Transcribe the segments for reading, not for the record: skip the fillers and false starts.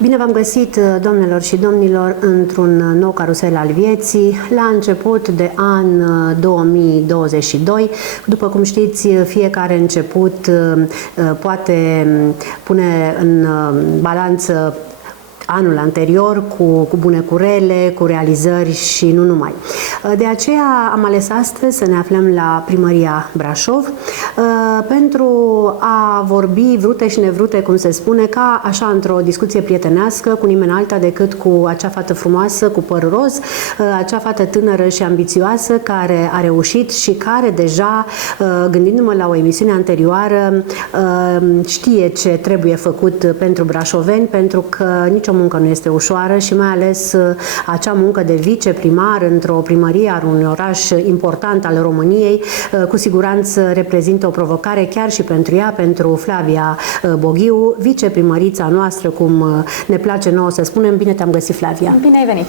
Bine v-am găsit, doamnelor și domnilor, într-un nou carusel al vieții, la început de an 2022. După cum știți, fiecare început poate pune în balanță anul anterior cu bune, cu rele, cu realizări și nu numai. De aceea am ales astăzi să ne aflăm la Primăria Brașov pentru a vorbi vrute și nevrute, cum se spune, ca așa într-o discuție prietenească cu nimeni alta decât cu acea fată frumoasă cu păr roz, acea fată tânără și ambițioasă care a reușit și care deja, gândindu-mă la o emisiune anterioară, știe ce trebuie făcut pentru brașoveni, pentru că nicio muncă nu este ușoară și mai ales acea muncă de viceprimar într-o primărie a unui oraș important al României, cu siguranță reprezintă o provocare chiar și pentru ea, pentru Flavia Boghiu, viceprimărița noastră, cum ne place nouă să spunem. Bine te-am găsit, Flavia! Bine ai venit!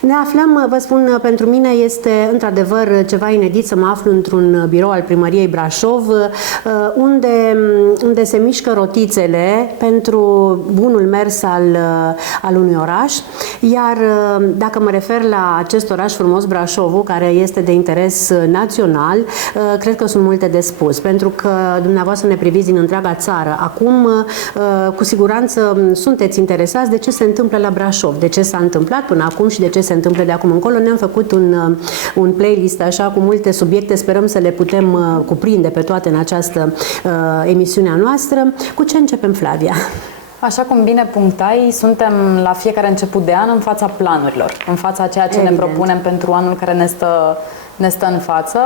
Ne aflăm, vă spun, pentru mine este într-adevăr ceva inedit să mă aflu într-un birou al Primăriei Brașov, unde se mișcă rotițele pentru bunul mers al unui oraș. Iar dacă mă refer la acest oraș frumos, Brașovul, care este de interes național, cred că sunt multe de spus, pentru că dumneavoastră ne priviți din întreaga țară. Acum, cu siguranță, sunteți interesați de ce se întâmplă la Brașov, de ce s-a întâmplat până acum și de ce se întâmplă de acum încolo. Ne-am făcut un playlist așa cu multe subiecte, sperăm să le putem cuprinde pe toate în această emisiune a noastră. Cu ce începem, Flavia? Așa cum bine punctai, suntem la fiecare început de an în fața planurilor, în fața ceea ce ne propunem pentru anul care ne stă în față.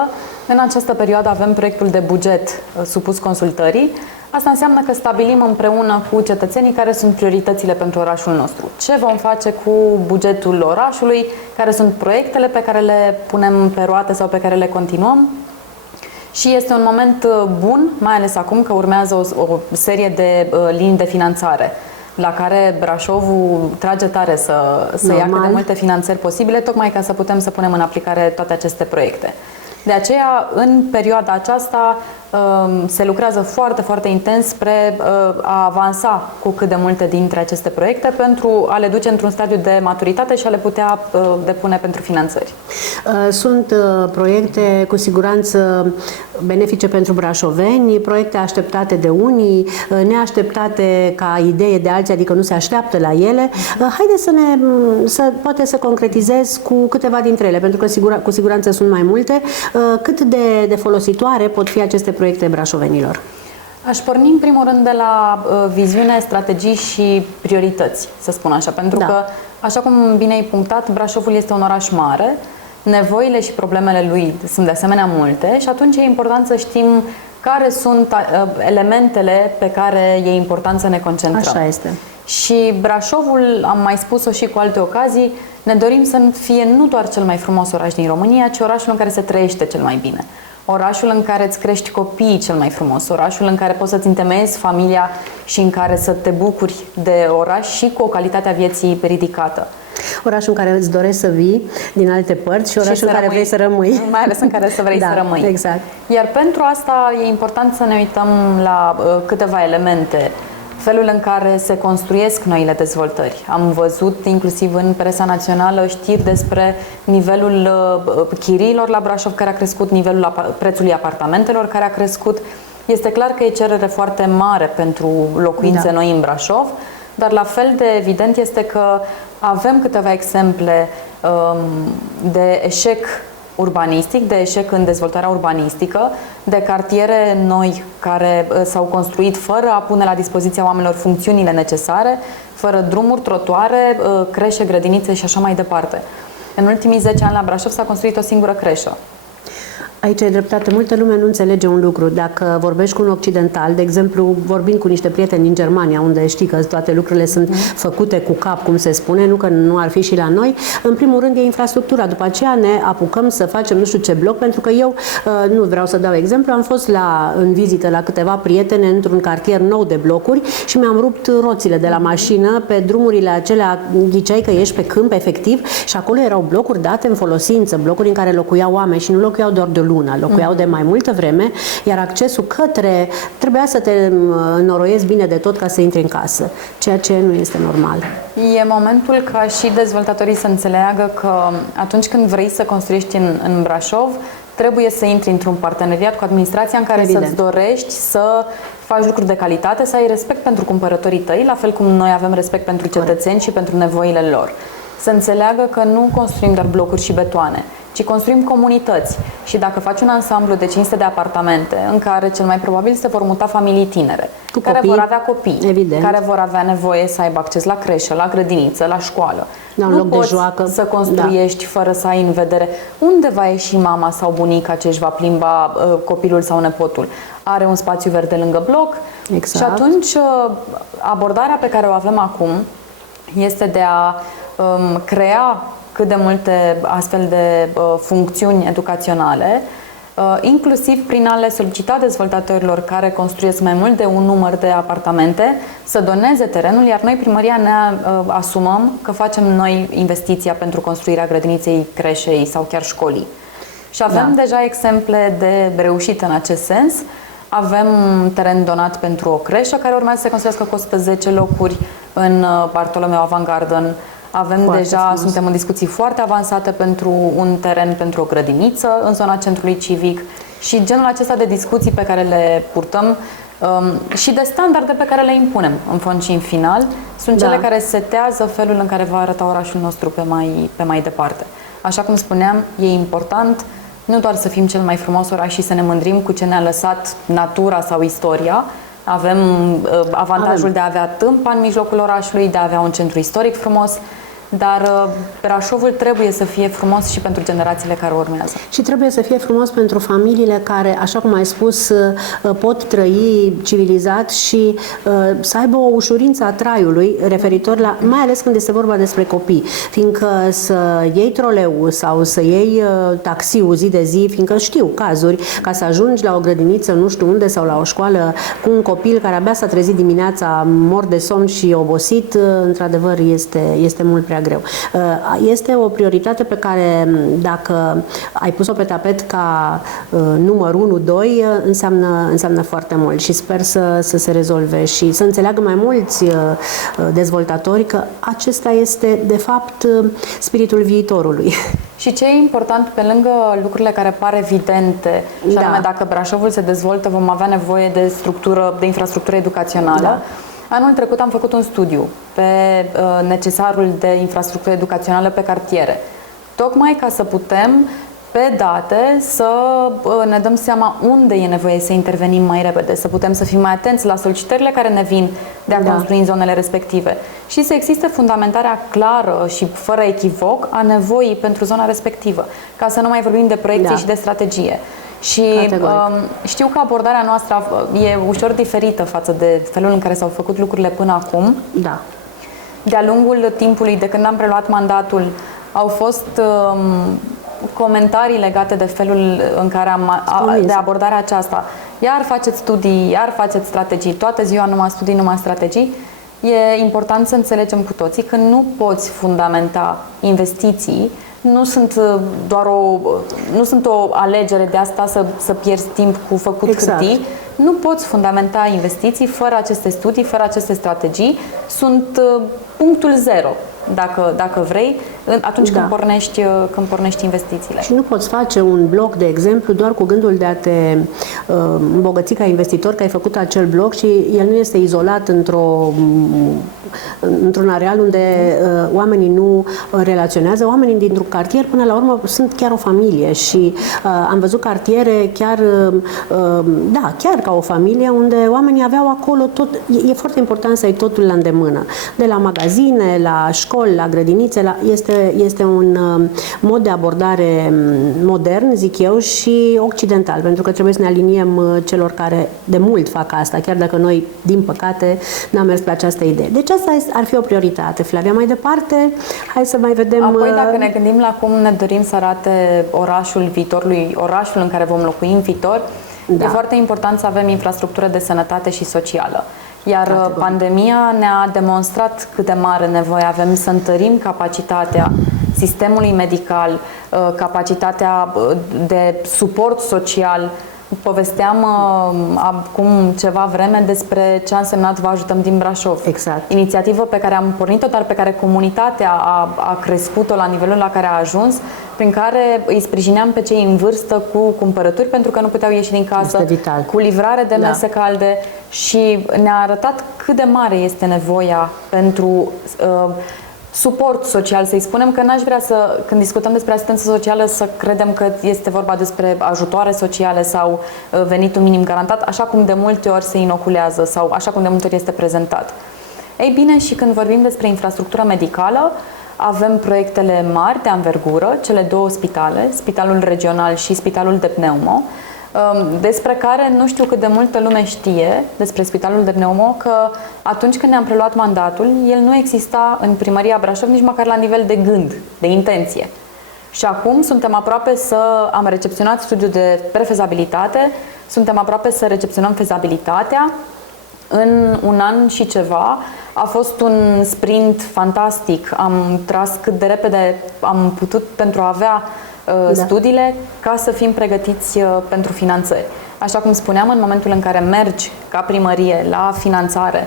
În această perioadă avem proiectul de buget supus consultării. Asta înseamnă că stabilim împreună cu cetățenii care sunt prioritățile pentru orașul nostru. Ce vom face cu bugetul orașului, care sunt proiectele pe care le punem pe roate sau pe care le continuăm. Și este un moment bun, mai ales acum că urmează o serie de linii de finanțare la care Brașovul trage tare să ia cât de multe finanțări posibile, tocmai ca să putem să punem în aplicare toate aceste proiecte. De aceea, în perioada aceasta, se lucrează foarte, foarte intens spre a avansa cu cât de multe dintre aceste proiecte pentru a le duce într-un stadiu de maturitate și a le putea depune pentru finanțări. Sunt proiecte cu siguranță benefice pentru brașoveni, proiecte așteptate de unii, neașteptate ca idee de alții, adică nu se așteaptă la ele. Haideți poate să concretizez cu câteva dintre ele, pentru că cu siguranță sunt mai multe. Cât de folositoare pot fi aceste proiecte brașovenilor? Aș porni în primul rând de la viziune, strategii și priorități, să spun așa, pentru că, așa cum bine ai punctat, Brașovul este un oraș mare, nevoile și problemele lui sunt de asemenea multe și atunci e important să știm care sunt elementele pe care e important să ne concentrăm. Așa este. Și Brașovul, am mai spus-o și cu alte ocazii, ne dorim să fie nu doar cel mai frumos oraș din România, ci orașul în care se trăiește cel mai bine. Orașul în care îți crești copiii cel mai frumos, orașul în care poți să-ți întemeiezi familia și în care să te bucuri de oraș și cu o calitate a vieții ridicată. Orașul în care îți dorești să vii din alte părți și orașul în care vrei să rămâi. Mai ales în care să vrei să rămâi. Exact. Iar pentru asta e important să ne uităm la câteva elemente. Felul în care se construiesc noile dezvoltări. Am văzut inclusiv în presa națională știri despre nivelul chiriilor la Brașov care a crescut, nivelul prețului apartamentelor care a crescut. Este clar că e cerere foarte mare pentru locuințe noi în Brașov, dar la fel de evident este că avem câteva exemple de eșec urbanistic, de eșec în dezvoltarea urbanistică, de cartiere noi care s-au construit fără a pune la dispoziția oamenilor funcțiunile necesare, fără drumuri, trotuare, creșe, grădinițe și așa mai departe. În ultimii 10 ani la Brașov s-a construit o singură creșă. Aici e dreptate. Multă lume nu înțelege un lucru. Dacă vorbești cu un occidental, de exemplu, vorbind cu niște prieteni din Germania, unde știi că toate lucrurile sunt făcute cu cap, cum se spune, nu că nu ar fi și la noi, în primul rând e infrastructura. După aceea ne apucăm să facem nu știu ce bloc, pentru că eu, nu vreau să dau exemplu, am fost în vizită la câteva prietene într-un cartier nou de blocuri și mi-am rupt roțile de la mașină pe drumurile acelea, ghiceai că ești pe câmp, efectiv, și acolo erau blocuri date în folosință, blocuri în care locuiau oameni și nu locuiau doar de lună, locuiau de mai multă vreme, iar accesul către, trebuia să te înoroiezi bine de tot ca să intri în casă, ceea ce nu este normal. E momentul ca și dezvoltatorii să înțeleagă că atunci când vrei să construiești în Brașov, trebuie să intri într-un parteneriat cu administrația în care să-ți dorești să faci lucruri de calitate, să ai respect pentru cumpărătorii tăi, la fel cum noi avem respect pentru cetățeni și pentru nevoile lor. Să înțeleagă că nu construim doar blocuri și betoane, ci construim comunități. Și dacă faci un ansamblu de 500 de apartamente în care cel mai probabil se vor muta familii tinere, care vor avea copii, evident, care vor avea nevoie să aibă acces la creșă, la grădiniță, la școală. La un loc de joacă, să construiești fără să ai în vedere unde va ieși mama sau bunica ce își va plimba copilul sau nepotul. Are un spațiu verde lângă bloc. Exact. Și atunci abordarea pe care o avem acum este de a crea cât de multe astfel de funcțiuni educaționale, inclusiv prin a le solicita dezvoltatorilor care construiesc mai mult de un număr de apartamente să doneze terenul, iar noi, primăria, ne asumăm că facem noi investiția pentru construirea grădiniței, creșei sau chiar școlii. Și avem deja exemple de reușită în acest sens. Avem teren donat pentru o creșă care urmează să se construiască cu 110 locuri în Bartolomeu Avant Garden. Suntem în discuții foarte avansate pentru un teren pentru o grădiniță în zona centrului civic și genul acesta de discuții pe care le purtăm și de standarde pe care le impunem în fond și în final sunt cele care setează felul în care va arăta orașul nostru pe mai departe. Așa cum spuneam, e important nu doar să fim cel mai frumos oraș și să ne mândrim cu ce ne-a lăsat natura sau istoria. Avem avantajul de a avea tâmpa în mijlocul orașului, de a avea un centru istoric frumos, dar Brașovul trebuie să fie frumos și pentru generațiile care urmează. Și trebuie să fie frumos pentru familiile care, așa cum ai spus, pot trăi civilizat și să aibă o ușurință a traiului referitor la, mai ales când este vorba despre copii, fiindcă să iei troleu sau să iei taxiul zi de zi, fiindcă știu cazuri, ca să ajungi la o grădiniță nu știu unde sau la o școală cu un copil care abia s-a trezit dimineața mor de somn și obosit, într-adevăr este mult prea greu. Este o prioritate pe care, dacă ai pus-o pe tapet ca număr 1-2, înseamnă foarte mult și sper să se rezolve și să înțeleagă mai mulți dezvoltatori că acesta este, de fapt, spiritul viitorului. Și ce e important, pe lângă lucrurile care par evidente, și anume, dacă Brașovul se dezvoltă, vom avea nevoie de infrastructură educațională. Anul trecut am făcut un studiu pe necesarul de infrastructură educațională pe cartiere, tocmai ca să putem, pe date, să ne dăm seama unde e nevoie să intervenim mai repede, să putem să fim mai atenți la solicitările care ne vin de a construi în zonele respective și să existe fundamentarea clară și fără echivoc a nevoii pentru zona respectivă, ca să nu mai vorbim de proiecție și de strategie. Și știu că abordarea noastră e ușor diferită față de felul în care s-au făcut lucrurile până acum. Da. De-a lungul timpului, de când am preluat mandatul, au fost comentarii legate de felul în care de abordarea aceasta. Iar faceți studii, iar faceți strategii, toată ziua numai studii, numai strategii. E important să înțelegem cu toții că nu poți fundamenta investiții. Nu sunt o alegere de asta să pierzi timp cu făcut hârtii. Nu poți fundamenta investiții fără aceste studii, fără aceste strategii. Sunt punctul zero, dacă vrei, atunci când pornești investițiile. Și nu poți face un bloc, de exemplu, doar cu gândul de a te îmbogăți ca investitor, că ai făcut acel bloc și el nu este izolat într-un areal unde oamenii nu relaționează. Oamenii dintr-un cartier, până la urmă, sunt chiar o familie și am văzut cartiere chiar ca o familie, unde oamenii aveau acolo tot. E foarte important să ai totul la îndemână. De la magazine, la școli, la grădinițe, este un mod de abordare modern, zic eu, și occidental, pentru că trebuie să ne aliniem celor care de mult fac asta, chiar dacă noi, din păcate, n-am mers pe această idee. Deci asta ar fi o prioritate. Flavia, mai departe, hai să mai vedem... Apoi, dacă ne gândim la cum ne dorim să arate orașul viitorului, orașul în care vom locui în viitor, e foarte important să avem infrastructură de sănătate și socială. Iar pandemia ne-a demonstrat cât de mare nevoie avem să întărim capacitatea sistemului medical, capacitatea de suport social. Povesteam acum ceva vreme despre ce a însemnat Vă ajutăm din Brașov. Exact. Inițiativă pe care am pornit-o, dar pe care comunitatea a crescut-o la nivelul la care a ajuns, prin care îi sprijineam pe cei în vârstă cu cumpărături pentru că nu puteau ieși din casă, cu livrare de mese calde, și ne-a arătat cât de mare este nevoia pentru suport social, să-i spunem, că n-aș vrea să, când discutăm despre asistență socială, să credem că este vorba despre ajutoare sociale sau venitul minim garantat, așa cum de multe ori se inoculează sau așa cum de multe ori este prezentat. Ei bine, și când vorbim despre infrastructură medicală, avem proiectele mari de anvergură, cele 2 spitale, Spitalul Regional și Spitalul de Pneumo, despre care nu știu cât de multă lume știe despre Spitalul de Pneumo, că atunci când ne-am preluat mandatul, el nu exista în Primăria Brașov nici măcar la nivel de gând, de intenție. Și acum suntem aproape am recepționat studiul de prefezabilitate, suntem aproape să recepționăm fezabilitatea. În un an și ceva a fost un sprint fantastic. Am tras cât de repede am putut pentru a avea studiile, ca să fim pregătiți pentru finanțări. Așa cum spuneam, în momentul în care mergi ca primărie la finanțare,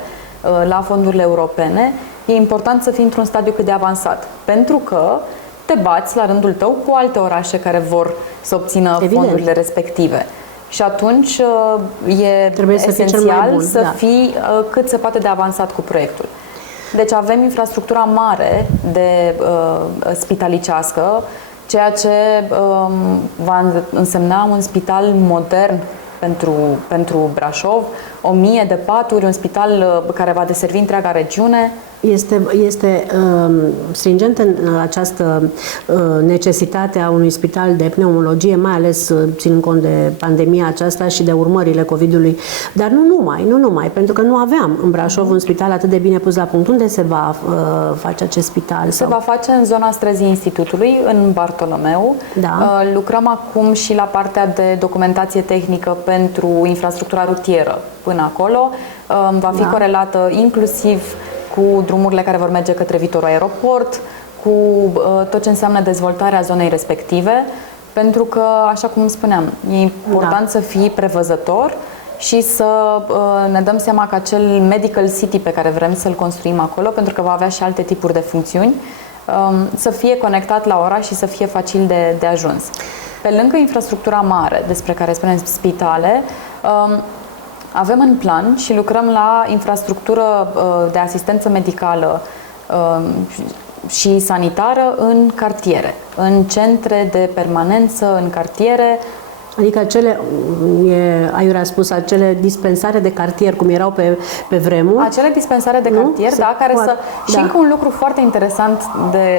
la fondurile europene, e important să fii într-un stadiu cât de avansat, pentru că te bați la rândul tău cu alte orașe care vor să obțină fondurile respective. Și atunci trebuie esențial să fii cât se poate de avansat cu proiectul. Deci avem infrastructura mare de spitalicească, ceea ce va însemna un spital modern pentru Brașov, 1000 de paturi, un spital care va deservi întreaga regiune. Este stringentă în această necesitate a unui spital de pneumologie, mai ales ținând cont de pandemia aceasta și de urmările COVID-ului, dar nu numai, pentru că nu aveam în Brașov un spital atât de bine pus la punct. Unde se va face acest spital? Se va face în zona străzii Institutului, în Bartolomeu. Da. Lucrăm acum și la partea de documentație tehnică pentru infrastructura rutieră până acolo. Va fi corelată inclusiv cu drumurile care vor merge către viitorul aeroport, cu tot ce înseamnă dezvoltarea zonei respective, pentru că, așa cum spuneam, e important să fii prevăzător și să ne dăm seama că acel medical city pe care vrem să-l construim acolo, pentru că va avea și alte tipuri de funcțiuni, să fie conectat la oraș și să fie facil de ajuns. Pe lângă infrastructura mare, despre care spunem spitale, avem în plan și lucrăm la infrastructură de asistență medicală și sanitară în cartiere, în centre de permanență, în cartiere. Adică aiurea spus, acele dispensare de cartier, cum erau pe vremuri. Acele dispensare de cartier, și încă un lucru foarte interesant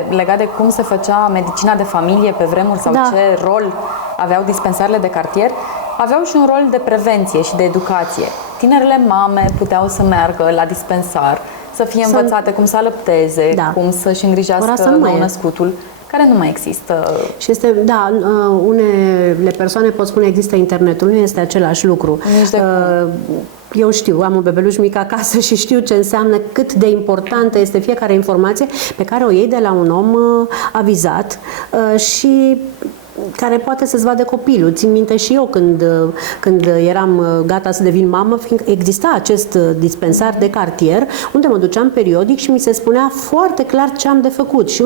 legat de cum se făcea medicina de familie pe vremuri sau ce rol aveau dispensarele de cartier. Aveau și un rol de prevenție și de educație. Tinerele mame puteau să meargă la dispensar, să fie învățate cum să alăpteze, cum să-și îngrijească nou-născutul, care nu mai există. Și unele persoane pot spune există internetul, nu este același lucru. Eu știu, am un bebeluș mic acasă și știu ce înseamnă, cât de importantă este fiecare informație pe care o iei de la un om avizat și care poate să-ți vadă copilul. Țin minte și eu când eram gata să devin mamă, fiindcă exista acest dispensar de cartier, unde mă duceam periodic și mi se spunea foarte clar ce am de făcut și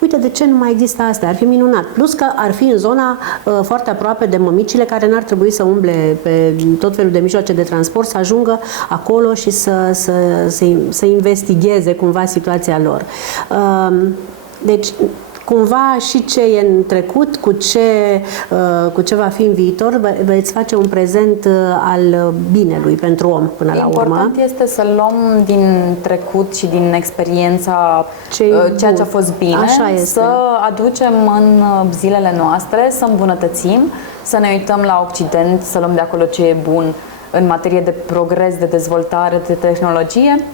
uite de ce nu mai există asta, ar fi minunat. Plus că ar fi în zona foarte aproape de mămicile care n-ar trebui să umble pe tot felul de mijloace de transport, să ajungă acolo și să investigheze cumva situația lor. Deci, cumva și ce e în trecut, cu ce va fi în viitor, veți face un prezent al binelui pentru om până la urmă. Important este să luăm din trecut și din experiența ceea ce a fost bine, să aducem în zilele noastre, să îmbunătățim, să ne uităm la Occident, să luăm de acolo ce e bun în materie de progres, de dezvoltare, de tehnologie,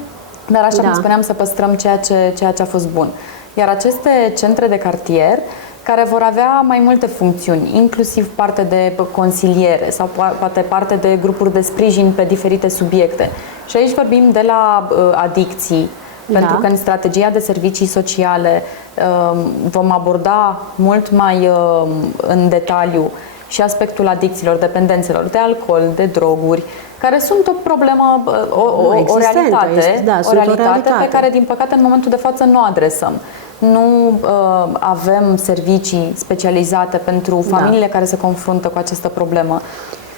dar așa cum spuneam, să păstrăm ceea ce a fost bun. Iar aceste centre de cartier, care vor avea mai multe funcțiuni, inclusiv parte de consiliere sau poate parte de grupuri de sprijin pe diferite subiecte. Și aici vorbim de la adicții, pentru că în strategia de servicii sociale Vom aborda mult mai în detaliu și aspectul adicțiilor, dependențelor de alcool, de droguri, care sunt o problemă, o realitate, o realitate pe care, din păcate, în momentul de față nu o adresăm. Nu avem servicii specializate pentru familiile care se confruntă cu această problemă.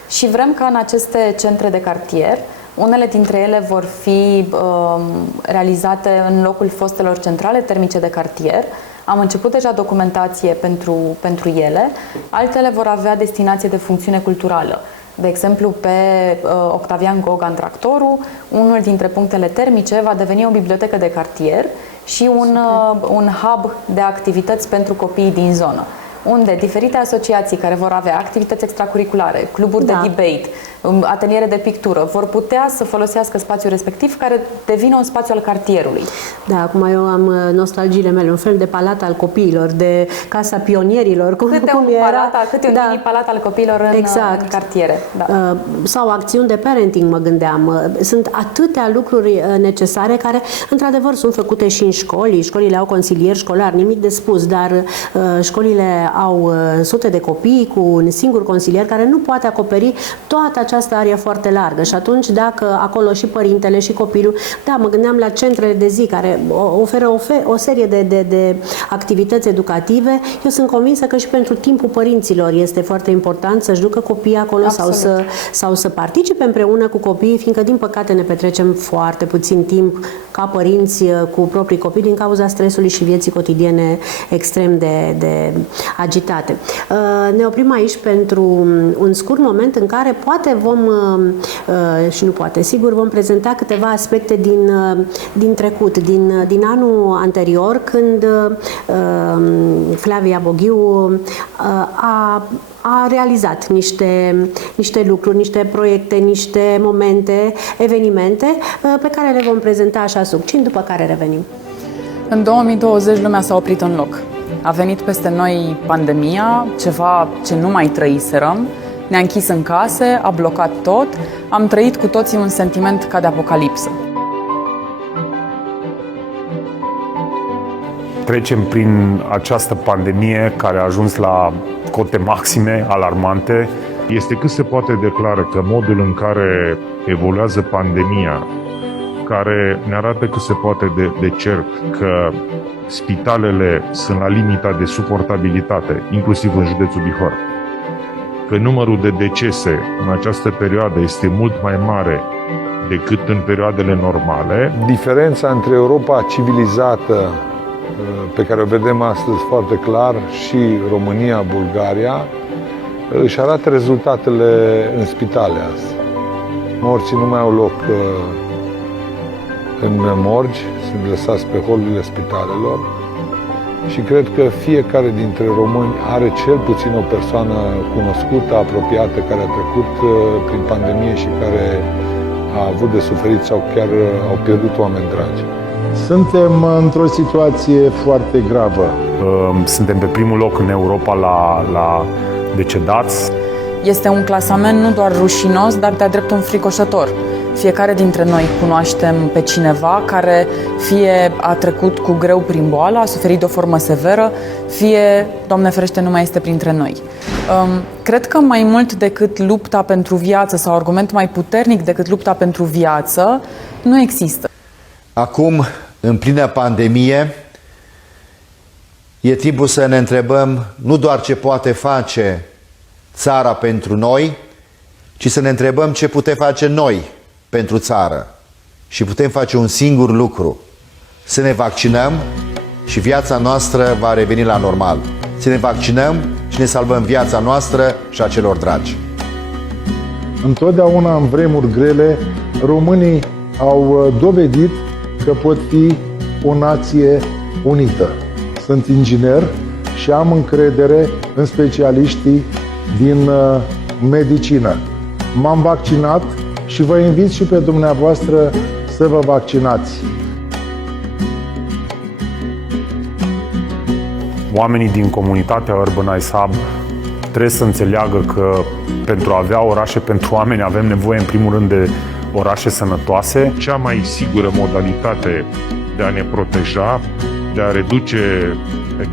Și vrem ca în aceste centre de cartier, unele dintre ele vor fi realizate în locul fostelor centrale termice de cartier. Am început deja documentație pentru ele. Altele vor avea destinație de funcțiune culturală. De exemplu, pe Octavian Gogan Tractorul, unul dintre punctele termice va deveni o bibliotecă de cartier și un hub de activități pentru copiii din zonă, unde diferite asociații care vor avea activități extracurriculare, cluburi de debate, ateliere de pictură, vor putea să folosească spațiul respectiv, care devine un spațiu al cartierului. Da, acum eu am nostalgiile mele, un fel de palat al copiilor, de Casa Pionierilor, câte un mini palat al copiilor în cartiere. Da. Sau acțiuni de parenting, mă gândeam. Sunt atâtea lucruri necesare care, într-adevăr, sunt făcute și în școli. Școlile au consilieri școlari, nimic de spus, dar școlile au sute de copii cu un singur consilier care nu poate acoperi toată această arie foarte largă. Și atunci, dacă acolo și părintele și copilul, da, mă gândeam la centrele de zi care oferă o serie de activități educative, eu sunt convinsă că și pentru timpul părinților este foarte important să-și ducă copiii acolo sau să participe împreună cu copiii, fiindcă, din păcate, ne petrecem foarte puțin timp ca părinți cu proprii copii din cauza stresului și vieții cotidiene extrem de agitate. Ne oprim aici pentru un scurt moment în care poate și nu poate, sigur, vom prezenta câteva aspecte din trecut, din anul anterior, când Flavia Boghiu a realizat niște lucruri, niște proiecte, niște momente, evenimente pe care le vom prezenta așa succint, după care revenim. În 2020 lumea s-a oprit în loc. A venit peste noi pandemia, ceva ce nu mai trăiserăm, ne-a închis în case, a blocat tot, am trăit cu toții un sentiment ca de apocalipsă. Trecem prin această pandemie care a ajuns la cote maxime, alarmante. Este cât se poate declară că modul în care evoluează pandemia, care ne arată cât se poate de cert că spitalele sunt la limita de suportabilitate, inclusiv în județul Bihor, că numărul de decese în această perioadă este mult mai mare decât în perioadele normale. Diferența între Europa civilizată, pe care o vedem astăzi foarte clar, și România, Bulgaria, își arată rezultatele în spitale azi. Morții nu mai au loc în morgi, sunt lăsați pe holurile spitalelor și cred că fiecare dintre români are cel puțin o persoană cunoscută, apropiată, care a trecut prin pandemie și care a avut de suferit sau chiar au pierdut oameni dragi. Suntem într-o situație foarte gravă. Suntem pe primul loc în Europa la decedați. Este un clasament nu doar rușinos, dar de-a dreptul înfricoșător. Fiecare dintre noi cunoaștem pe cineva care fie a trecut cu greu prin boală, a suferit de o formă severă, fie, Doamne ferește, nu mai este printre noi. Cred că mai mult decât lupta pentru viață sau argument mai puternic decât lupta pentru viață, nu există. Acum, în plină pandemie, e timpul să ne întrebăm nu doar ce poate face țara pentru noi, ci să ne întrebăm ce putem face noi pentru țară. Și putem face un singur lucru: să ne vaccinăm și viața noastră va reveni la normal. Să ne vaccinăm și ne salvăm viața noastră și a celor dragi. Întotdeauna, în vremuri grele, românii au dovedit că pot fi o nație unită. Sunt inginer și am încredere în specialiștii din medicină. M-am vaccinat și vă invit și pe dumneavoastră să vă vaccinați. Oamenii din comunitatea Urban Ice Hub trebuie să înțeleagă că pentru a avea orașe pentru oameni avem nevoie în primul rând de orașe sănătoase. Cea mai sigură modalitate de a ne proteja de a reduce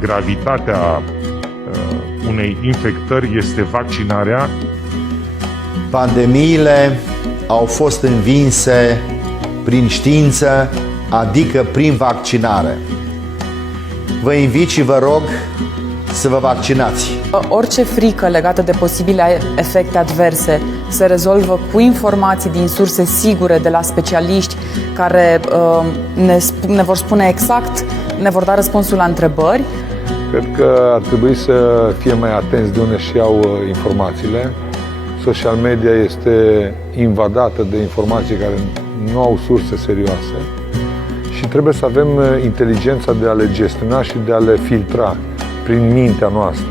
gravitatea unei infectări este vaccinarea. Pandemiile au fost învinse prin știință, adică prin vaccinare. Vă invit și vă rog să vă vaccinați. Orice frică legată de posibile efecte adverse se rezolvă cu informații din surse sigure de la specialiști care ne vor spune exact, ne vor da răspunsul la întrebări. Cred că ar trebui să fie mai atenți de unde își iau informațiile. Social media este invadată de informații care nu au surse serioase și trebuie să avem inteligența de a le gestiona și de a le filtra prin mintea noastră.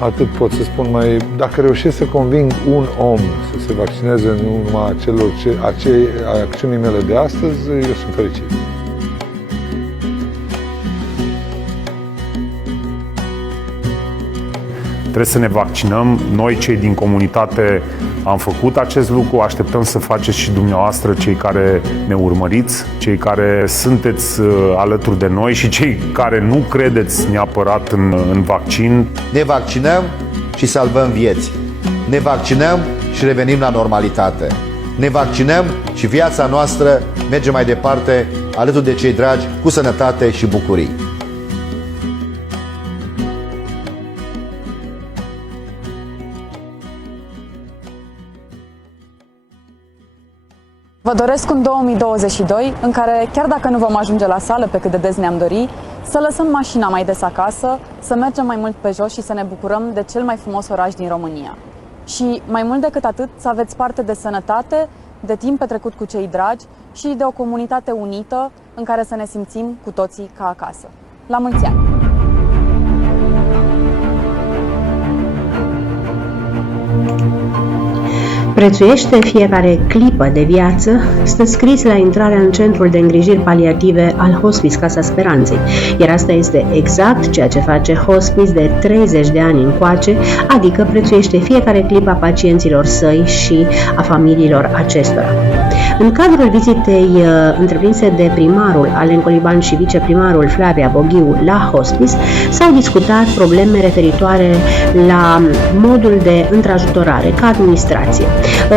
Atât pot să spun. Dacă reușesc să conving un om să se vaccineze în urma acțiunii mele de astăzi, eu sunt fericit. Trebuie să ne vaccinăm. Noi, cei din comunitate, am făcut acest lucru. Așteptăm să faceți și dumneavoastră, cei care ne urmăriți, cei care sunteți alături de noi și cei care nu credeți neapărat în vaccin. Ne vaccinăm și salvăm vieți. Ne vaccinăm și revenim la normalitate. Ne vaccinăm și viața noastră merge mai departe alături de cei dragi, cu sănătate și bucurii. Vă doresc un 2022 în care, chiar dacă nu vom ajunge la sală pe cât de des ne-am dori, să lăsăm mașina mai des acasă, să mergem mai mult pe jos și să ne bucurăm de cel mai frumos oraș din România. Și mai mult decât atât, să aveți parte de sănătate, de timp petrecut cu cei dragi și de o comunitate unită în care să ne simțim cu toții ca acasă. La mulți ani! Prețuiește fiecare clipă de viață, stă scris la intrarea în centrul de îngrijiri paliative al Hospice Casa Speranței, iar asta este exact ceea ce face Hospice de 30 de ani încoace, adică prețuiește fiecare clipă a pacienților săi și a familiilor acestora. În cadrul vizitei întreprinse de primarul Alen Coliban și viceprimarul Flavia Boghiu la Hospice, s-au discutat probleme referitoare la modul de întrajutorare ca administrație.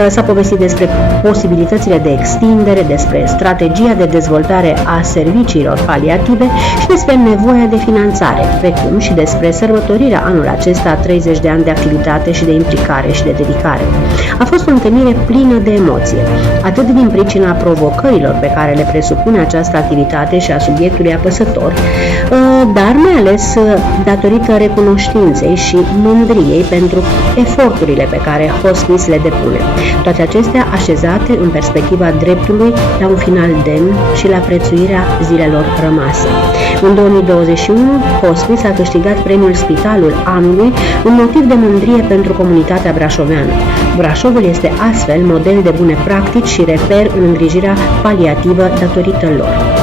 S-a povestit despre posibilitățile de extindere, despre strategia de dezvoltare a serviciilor paliative și despre nevoia de finanțare, precum și despre sărbătorirea anul acesta 30 de ani de activitate și de implicare și de dedicare. A fost o întâlnire plină de emoție, atât din pricina provocărilor pe care le presupune această activitate și a subiectului apăsător, dar mai ales datorită recunoștinței și mândriei pentru eforturile pe care Hospice le depune. Toate acestea așezate în perspectiva dreptului la un final demn și la prețuirea zilelor rămase. În 2021, Hospice a câștigat premiul Spitalul Anului, un motiv de mândrie pentru comunitatea brașoveană. Brașovul este astfel model de bune practici și reper în îngrijirea paliativă datorită lor.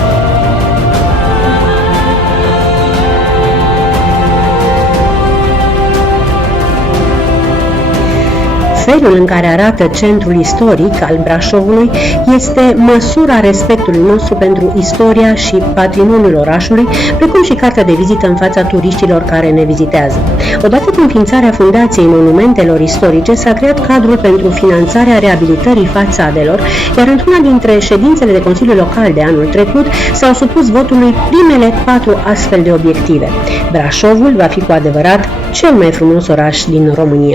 Felul în care arată centrul istoric al Brașovului este măsura respectului nostru pentru istoria și patrimoniul orașului, precum și cartea de vizită în fața turiștilor care ne vizitează. Odată cu înființarea Fundației Monumentelor Istorice, s-a creat cadrul pentru finanțarea reabilitării fațadelor, iar într-una dintre ședințele de Consiliu Local de anul trecut s-au supus votului primele 4 astfel de obiective. Brașovul va fi cu adevărat cel mai frumos oraș din România.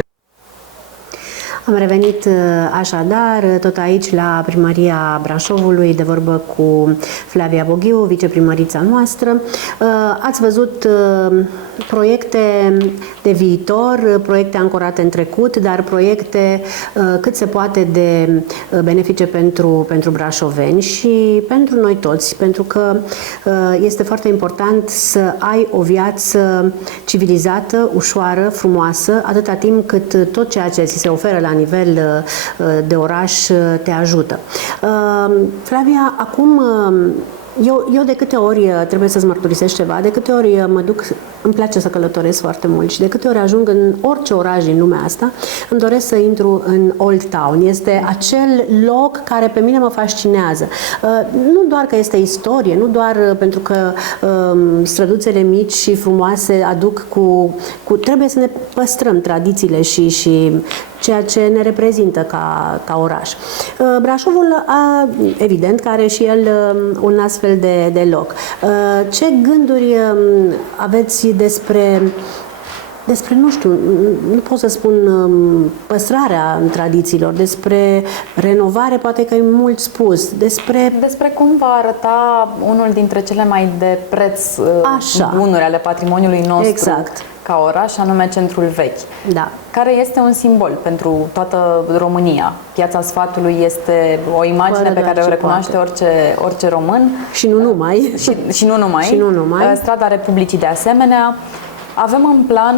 Am revenit așadar tot aici la Primăria Brașovului de vorbă cu Flavia Boghiu, viceprimărița noastră. Ați văzut proiecte de viitor, proiecte ancorate în trecut, dar proiecte cât se poate de benefice pentru brașoveni și pentru noi toți, pentru că este foarte important să ai o viață civilizată, ușoară, frumoasă, atâta timp cât tot ceea ce ți se oferă la nivel de oraș te ajută. Flavia, acum Eu de câte ori, trebuie să-ți mărturisesc ceva, de câte ori mă duc, îmi place să călătoresc foarte mult și de câte ori ajung în orice oraș din lumea asta, îmi doresc să intru în Old Town. Este acel loc care pe mine mă fascinează. Nu doar că este istorie, nu doar pentru că străduțele mici și frumoase aduc trebuie să ne păstrăm tradițiile și ceea ce ne reprezintă ca oraș. Brașovul evident că are și el un astfel de loc. Ce gânduri aveți despre, nu știu, nu pot să spun păstrarea tradițiilor, despre renovare, poate că e mult spus, despre cum va arăta unul dintre cele mai de preț bunuri ale patrimoniului nostru, exact, ca oraș, anume Centrul Vechi, da, care este un simbol pentru toată România. Piața Sfatului este o imagine pe care o recunoaște orice român. Și nu numai. Și nu numai. Strada Republicii de asemenea. Avem în plan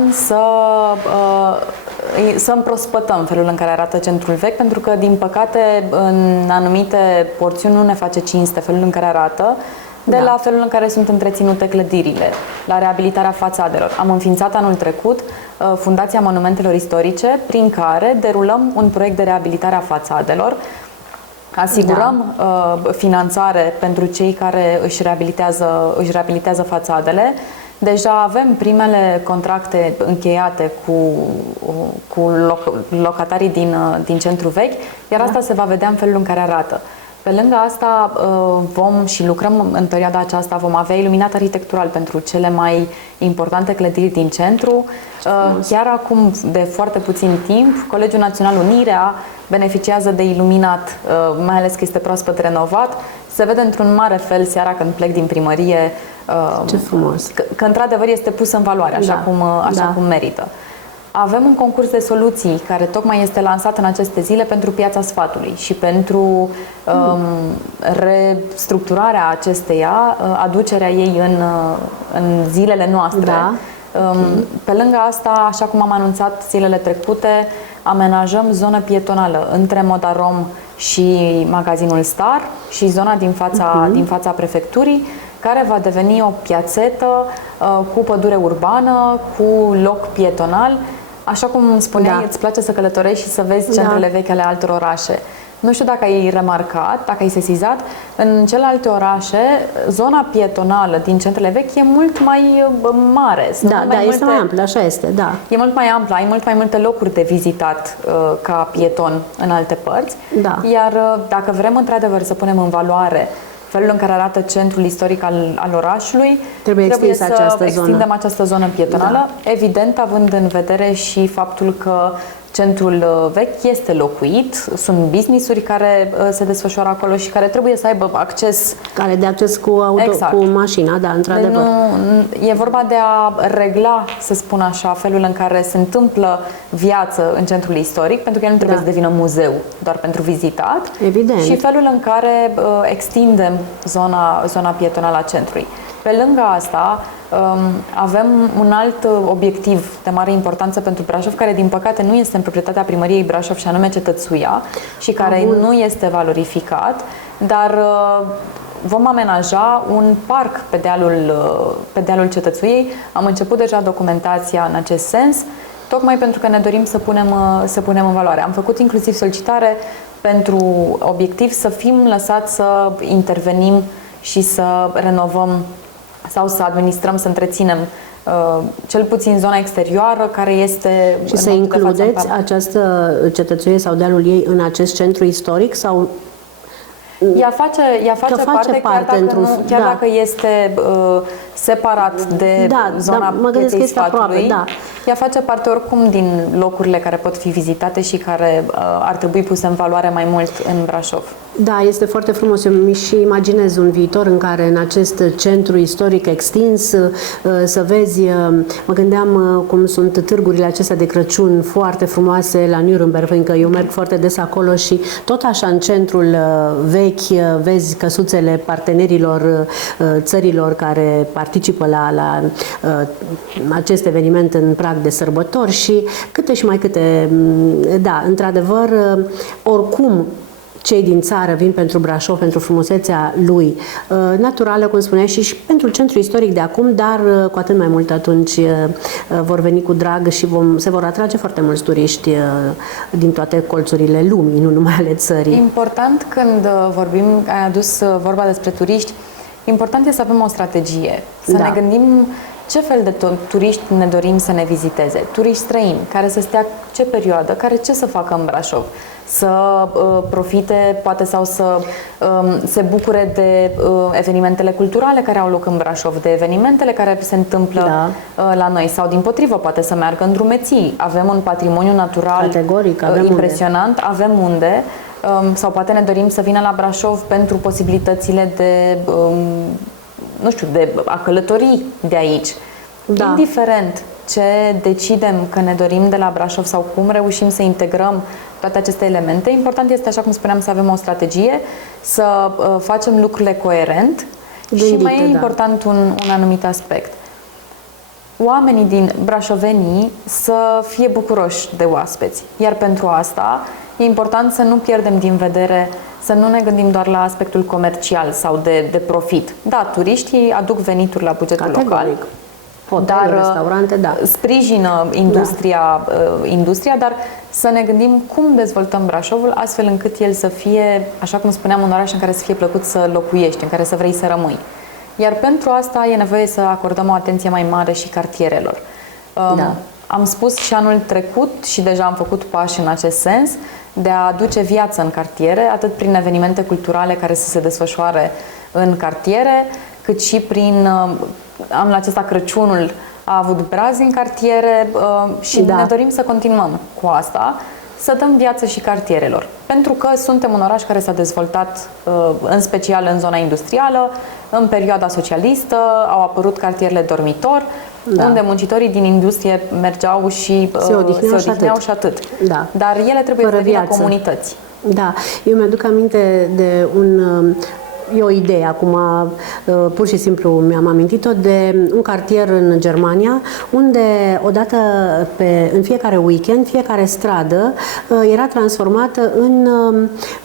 să împrospătăm felul în care arată Centrul Vechi, pentru că, din păcate, în anumite porțiuni nu ne face cinste felul în care arată, la felul în care sunt întreținute clădirile, la reabilitarea fațadelor. Am înființat anul trecut Fundația Monumentelor Istorice, prin care derulăm un proiect de reabilitare a fațadelor, asigurăm finanțare pentru cei care își reabilitează fațadele. Deja avem primele contracte încheiate cu locatarii din Centrul Vechi, iar asta se va vedea în felul în care arată. Pe lângă asta lucrăm în perioada aceasta, vom avea iluminat arhitectural pentru cele mai importante clădiri din centru. Chiar acum, de foarte puțin timp, Colegiul Național Unirea beneficiază de iluminat, mai ales că este proaspăt renovat. Se vede într-un mare fel seara când plec din primărie. Ce frumos! Că într-adevăr este pus în valoare, așa cum merită. Avem un concurs de soluții care tocmai este lansat în aceste zile pentru Piața Sfatului și pentru restructurarea acesteia, aducerea ei în zilele noastre. Da. Pe lângă asta, așa cum am anunțat zilele trecute, amenajăm zonă pietonală între Modarom și magazinul Star și zona din fața prefecturii, care va deveni o piațetă cu pădure urbană, cu loc pietonal. Așa cum spuneai, îți place să călătorești și să vezi centrele vechi ale altor orașe. Nu știu dacă ai remarcat, dacă ai sesizat, în celelalte orașe, zona pietonală din centrele vechi e mult mai mare. Este mai amplă, așa este, da. E mult mai amplă, ai mult mai multe locuri de vizitat ca pieton în alte părți. Da. Iar dacă vrem într-adevăr să punem în valoare felul în care arată centrul istoric al orașului, trebuie să extindem această zonă pietonală, evident având în vedere și faptul că centrul vechi este locuit, sunt business-uri care se desfășoară acolo și care trebuie să aibă acces. Care de acces cu mașina, da, într-adevăr. E vorba de a regla, să spun așa, felul în care se întâmplă viață în centrul istoric, pentru că el nu trebuie să devină muzeu doar pentru vizitat. Evident. Și felul în care extindem zona pietonală a centrului. Pe lângă asta, avem un alt obiectiv de mare importanță pentru Brașov, care din păcate nu este în proprietatea primăriei Brașov, și anume Cetățuia, și care nu este valorificat, dar vom amenaja un parc pe dealul Cetățuiei. Am început deja documentația în acest sens, tocmai pentru că ne dorim să punem în valoare. Am făcut inclusiv solicitare pentru obiectiv să fim lăsați să intervenim și să renovăm sau să administrăm, să întreținem cel puțin zona exterioară, care este... Și să includeți această Cetățuie sau dealul ei în acest centru istoric sau... Ea face parte, chiar dacă este separat de zona Pieței Sfatului. Ea face parte oricum din locurile care pot fi vizitate și care ar trebui puse în valoare mai mult în Brașov. Da, este foarte frumos. Eu mi-și imaginez un viitor în care în acest centru istoric extins să vezi, mă gândeam cum sunt târgurile acestea de Crăciun foarte frumoase la Nuremberg, fiindcă eu merg foarte des acolo și tot așa în centrul vechi vezi căsuțele partenerilor țărilor care participă la acest eveniment în prag de sărbători și câte și mai câte, da, într-adevăr, oricum cei din țară vin pentru Brașov, pentru frumusețea lui naturală, cum spuneai, și pentru centru istoric de acum, dar cu atât mai mult atunci vor veni cu drag și se vor atrage foarte mulți turiști din toate colțurile lumii, nu numai ale țării. Important când vorbim, ai adus vorba despre turiști, important este să avem o strategie, să ne gândim ce fel de turiști ne dorim să ne viziteze. Turiști străini, care să stea ce perioadă, care ce să facă în Brașov. Să profite, poate, sau să se bucure de evenimentele culturale care au loc în Brașov, de evenimentele care se întâmplă la noi. Sau, dimpotrivă, poate să meargă în drumeții. Avem un patrimoniu natural categoric, impresionant, avem unde. Sau poate ne dorim să vină la Brașov pentru posibilitățile de... nu știu, de a călători de aici. Indiferent ce decidem că ne dorim de la Brașov sau cum reușim să integrăm toate aceste elemente, important este, așa cum spuneam, să avem o strategie, să facem lucrurile coerent și mai e important un anumit aspect. Oamenii din brașovenii să fie bucuroși de oaspeți. Iar pentru asta e important să nu pierdem din vedere, să nu ne gândim doar la aspectul comercial sau de profit. Da, turiștii aduc venituri la bugetul local, hotel, restaurante, sprijină industria, dar să ne gândim cum dezvoltăm Brașovul astfel încât el să fie, așa cum spuneam, un oraș în care să fie plăcut să locuiești, în care să vrei să rămâi. Iar pentru asta e nevoie să acordăm o atenție mai mare și cartierelor. Am spus și anul trecut și deja am făcut pași în acest sens de a aduce viață în cartiere, atât prin evenimente culturale care să se desfășoare în cartiere, cât și prin anul acesta Crăciunul a avut brazi în cartiere și ne dorim să continuăm cu asta, să dăm viață și cartierelor. Pentru că suntem un oraș care s-a dezvoltat în special în zona industrială, în perioada socialistă, au apărut cartierele dormitor, unde muncitorii din industrie mergeau și se odihneau și atât. Dar ele trebuie să devină comunități. Da, eu mi-aduc aminte de e o idee acum, pur și simplu mi-am amintit-o, de un cartier în Germania, unde odată în fiecare weekend, fiecare stradă era transformată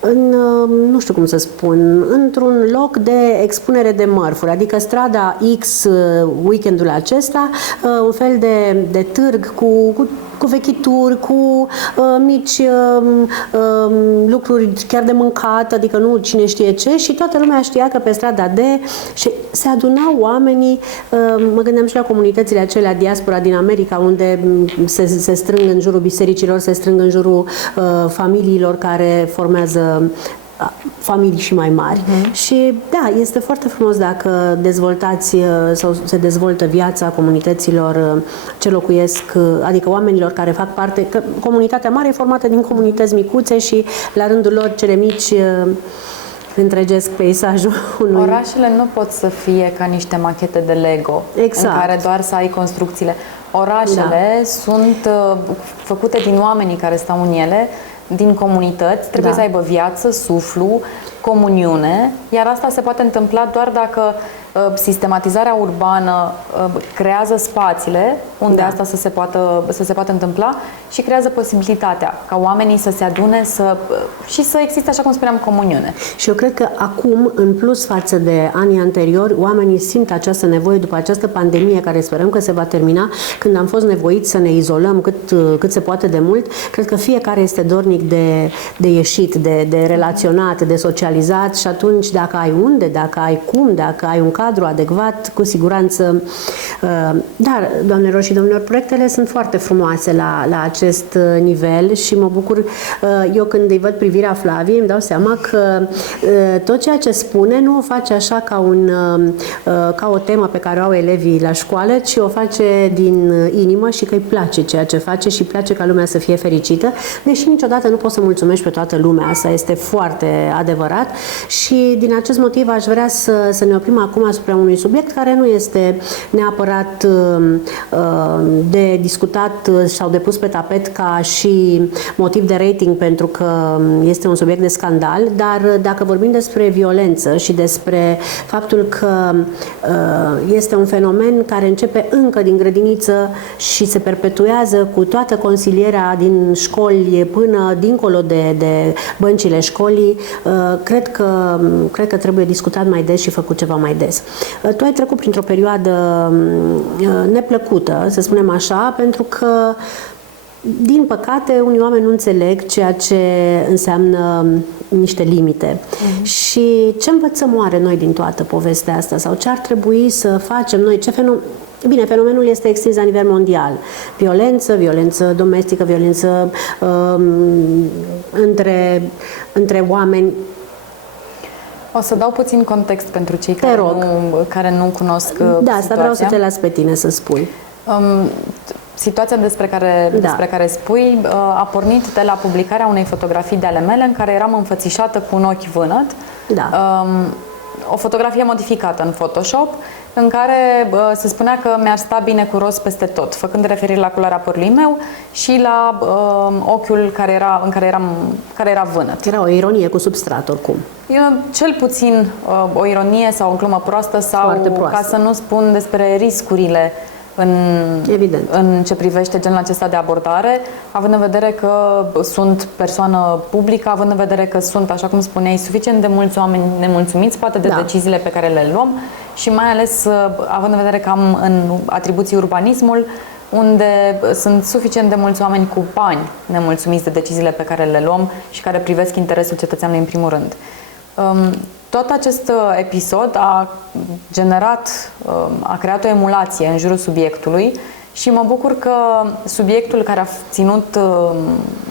în nu știu cum să spun, într-un loc de expunere de mărfuri, adică strada X weekendul acesta, un fel de târg cu vechituri, cu mici lucruri chiar de mâncat, adică nu cine știe ce, și toată lumea știa că pe strada și se adunau oamenii, mă gândeam și la comunitățile acelea, diaspora din America, unde se strâng în jurul bisericilor, se strâng în jurul familiilor care formează familii și mai mari. Și da, este foarte frumos dacă dezvoltați sau se dezvoltă viața comunităților ce locuiesc, adică oamenilor care fac parte, că comunitatea mare e formată din comunități micuțe și la rândul lor cele mici întregesc peisajul unui... Orașele nu pot să fie ca niște machete de Lego, în care doar să ai construcțiile. Orașele sunt făcute din oamenii care stau în ele, din comunități, trebuie să aibă viață, suflu, comuniune, iar asta se poate întâmpla doar dacă sistematizarea urbană creează spațiile unde asta să se poată întâmpla și creează posibilitatea ca oamenii să se adune și să existe, așa cum spuneam, comuniune. Și eu cred că acum, în plus față de anii anteriori, oamenii simt această nevoie după această pandemie care sperăm că se va termina, când am fost nevoiți să ne izolăm cât se poate de mult, cred că fiecare este dornic de ieșit, de relaționat, de socializat și atunci dacă ai unde, dacă ai cum, dacă ai un cadru adecvat, cu siguranță. Dar, doamnelor și domnilor, proiectele sunt foarte frumoase la acest nivel și mă bucur. Eu când îi văd privirea Flaviei îmi dau seama că tot ceea ce spune nu o face așa ca o temă pe care o au elevii la școală, ci o face din inimă și că îi place ceea ce face și îi place ca lumea să fie fericită, deși niciodată nu poți să mulțumești pe toată lumea. Asta este foarte adevărat și din acest motiv aș vrea să ne oprim acum asupra unui subiect care nu este neapărat de discutat sau de pus pe tapet ca și motiv de rating, pentru că este un subiect de scandal, dar dacă vorbim despre violență și despre faptul că este un fenomen care începe încă din grădiniță și se perpetuează cu toată consilierea din școli până dincolo de băncile școlii, cred că trebuie discutat mai des și făcut ceva mai des. Tu ai trecut printr-o perioadă neplăcută, să spunem așa, pentru că din păcate, unii oameni nu înțeleg ceea ce înseamnă niște limite. Și ce învățăm oare noi din toată povestea asta? Sau ce ar trebui să facem noi? Bine, fenomenul este extins la nivel mondial. Violență domestică, violență între oameni. O să dau puțin context pentru cei care nu cunosc situația. Asta vreau să te las pe tine să spui. Situația despre care spui a pornit de la publicarea unei fotografii de ale mele în care eram înfățișată cu un ochi vânăt. O fotografie modificată în Photoshop, în care se spunea că mi-ar sta bine cu roz peste tot, făcând referire la culoarea părului meu și la ochiul care era vânăt. Era o ironie cu substrat, oricum. Cel puțin o ironie sau o glumă proastă sau, ca să nu spun despre riscurile în ce privește genul acesta de abordare, având în vedere că sunt persoană publică, având în vedere că sunt, așa cum spuneai, suficient de mulți oameni nemulțumiți poate de deciziile pe care le luăm și mai ales având în vedere că am în atribuții urbanismul, unde sunt suficient de mulți oameni cu bani nemulțumiți de deciziile pe care le luăm și care privesc interesul cetățeanului în primul rând. Tot acest episod a creat o emulație în jurul subiectului și mă bucur că subiectul care a ținut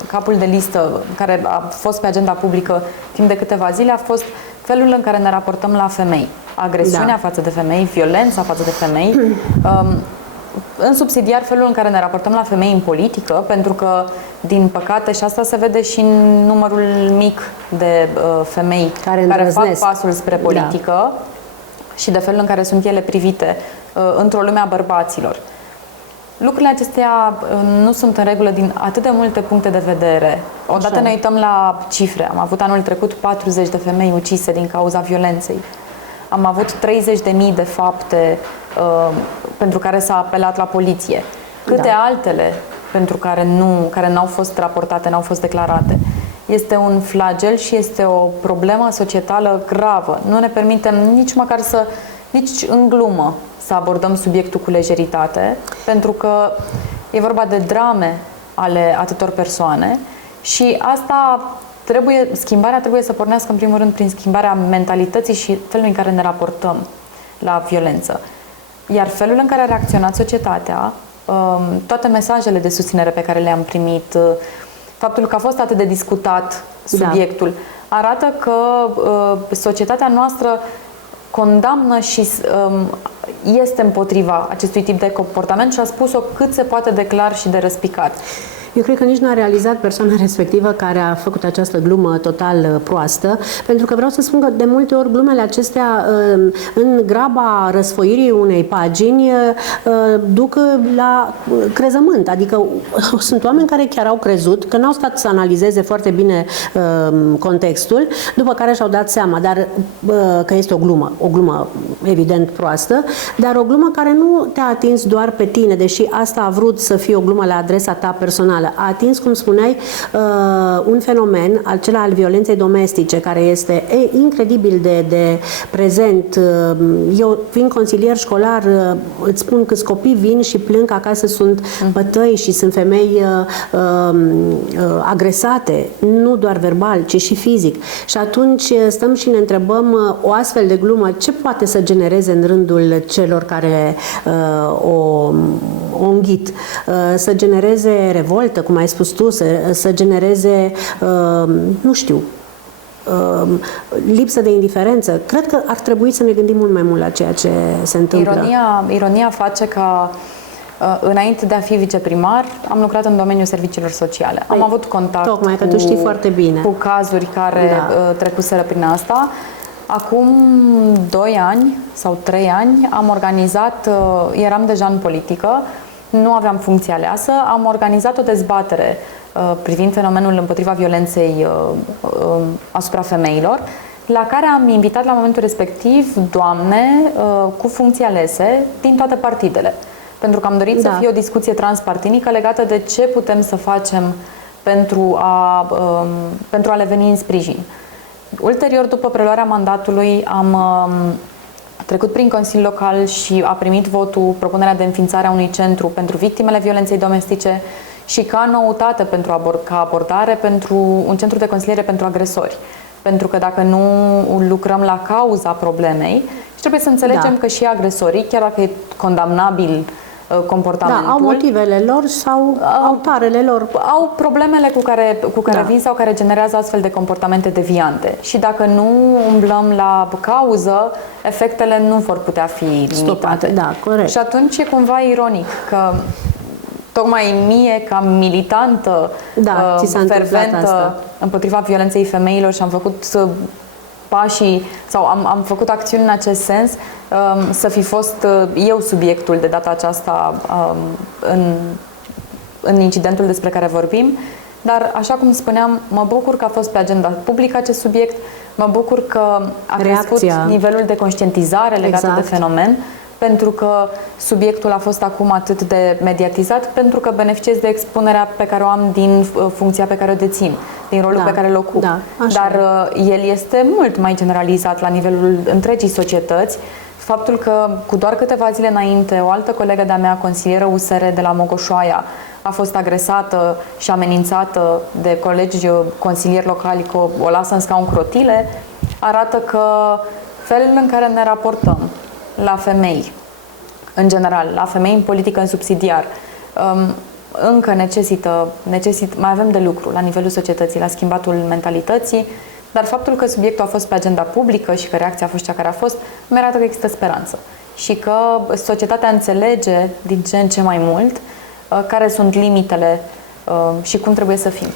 capul de listă, care a fost pe agenda publică timp de câteva zile, a fost felul în care ne raportăm la femei. Agresiunea față de femei, violența față de femei, în subsidiar felul în care ne raportăm la femei în politică, pentru că, din păcate, și asta se vede și în numărul mic de femei care fac pasul spre politică și de felul în care sunt ele privite într-o lume a bărbaților. Lucrurile acestea nu sunt în regulă din atât de multe puncte de vedere. Odată ne uităm la cifre. Am avut anul trecut 40 de femei ucise din cauza violenței. Am avut 30.000 de fapte pentru care s-a apelat la poliție. Câte altele pentru care n-au fost raportate, n-au fost declarate. Este un flagel și este o problemă societală gravă. Nu ne permitem nici măcar nici în glumă să abordăm subiectul cu lejeritate, pentru că e vorba de drame ale atâtor persoane și schimbarea trebuie să pornească în primul rând prin schimbarea mentalității și felul în care ne raportăm la violență. Iar felul în care a reacționat societatea, toate mesajele de susținere pe care le-am primit, faptul că a fost atât de discutat subiectul, arată că societatea noastră condamnă și este împotriva acestui tip de comportament și a spus-o cât se poate de clar și de răspicat. Eu cred că nici nu a realizat persoana respectivă care a făcut această glumă total proastă, pentru că vreau să spun că de multe ori glumele acestea în graba răsfoirii unei pagini duc la crezământ. Adică sunt oameni care chiar au crezut, că n-au stat să analizeze foarte bine contextul, după care și-au dat seama că este o glumă evident proastă, dar o glumă care nu te-a atins doar pe tine, deși asta a vrut să fie o glumă la adresa ta personală. A atins, cum spuneai, un fenomen, acela al violenței domestice, care este incredibil de prezent. Eu, fiind consilier școlar, îți spun câți copii vin și plâng acasă, sunt bătăi și sunt femei agresate, nu doar verbal, ci și fizic. Și atunci stăm și ne întrebăm o astfel de glumă, ce poate să genereze în rândul celor care o înghit? Să genereze revoltă, cum ai spus tu, să genereze, nu știu, lipsă de indiferență. Cred că ar trebui să ne gândim mult mai mult la ceea ce se întâmplă. Ironia face ca, înainte de a fi viceprimar, am lucrat în domeniul serviciilor sociale. Am avut contact că tu știi foarte bine cu cazuri care trecuseră prin asta. Acum 2 ani sau 3 ani am organizat, eram deja în politică, nu aveam funcție aleasă, am organizat o dezbatere privind fenomenul împotriva violenței asupra femeilor, la care am invitat la momentul respectiv doamne cu funcții alese din toate partidele. Pentru că am dorit să fie o discuție transpartinică legată de ce putem să facem pentru a le veni în sprijin. Ulterior, după preluarea mandatului, am trecut prin Consiliul Local și a primit votul propunerea de înființare a unui centru pentru victimele violenței domestice și ca noutate ca abordare pentru un centru de consiliere pentru agresori. Pentru că dacă nu lucrăm la cauza problemei, și trebuie să înțelegem că și agresorii, chiar dacă e condamnabil comportamentul. Da, au motivele lor sau au tarele lor. Au problemele cu care vin sau care generează astfel de comportamente deviante. Și dacă nu umblăm la cauză, efectele nu vor putea fi limitate. Stopate, da, corect. Și atunci e cumva ironic că tocmai mie, ca militantă ferventă împotriva violenței femeilor, și am făcut pașii sau am făcut acțiuni în acest sens, să fi fost eu subiectul de data aceasta în incidentul despre care vorbim. Dar, așa cum spuneam, mă bucur că a fost pe agenda publică acest subiect, mă bucur că a crescut nivelul de conștientizare legat de fenomen, pentru că subiectul a fost acum atât de mediatizat, pentru că beneficiez de expunerea pe care o am din funcția pe care o dețin, din rolul pe care îl ocup. Dar el este mult mai generalizat la nivelul întregii societăți. Faptul că cu doar câteva zile înainte o altă colegă de-a mea, consilieră USR de la Mogoșoaia, a fost agresată și amenințată de colegi consilieri locali că o lasă în scaun crotile, arată că felul în care ne raportăm la femei, în general, la femei în politică, în subsidiar, încă necesită, mai avem de lucru la nivelul societății, la schimbatul mentalității, dar faptul că subiectul a fost pe agenda publică și că reacția a fost cea care a fost, îmi arată că există speranță și că societatea înțelege din ce în ce mai mult care sunt limitele și cum trebuie să fim.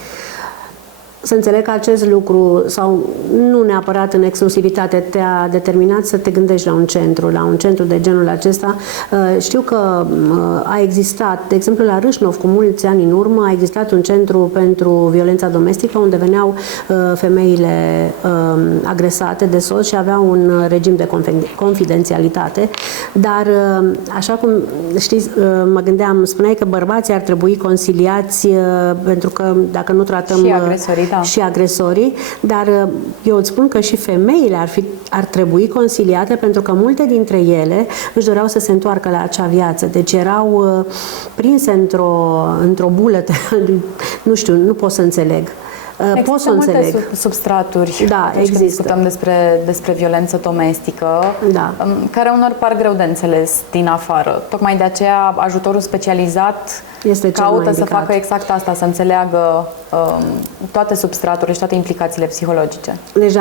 Să înțeleg că acest lucru, sau nu neapărat în exclusivitate, te-a determinat să te gândești la un centru de genul acesta. Știu că a existat, de exemplu la Râșnov, cu mulți ani în urmă, a existat un centru pentru violența domestică, unde veneau femeile agresate de soț și aveau un regim de confidențialitate. Dar, așa cum știți, mă gândeam, spuneai că bărbații ar trebui conciliați, pentru că dacă nu tratăm și agresorii, și agresorii, dar eu îți spun că și femeile ar trebui conciliate, pentru că multe dintre ele își doreau să se întoarcă la acea viață. Deci erau prinse într-o bulă, nu știu, nu pot să înțeleg. Pot să înțeleg. Multe substraturi există. Când discutăm despre violență domestică, care unor par greu de înțeles din afară. Tocmai de aceea ajutorul specializat caută să facă exact asta, să înțeleagă toate substraturile și toate implicațiile psihologice. Deci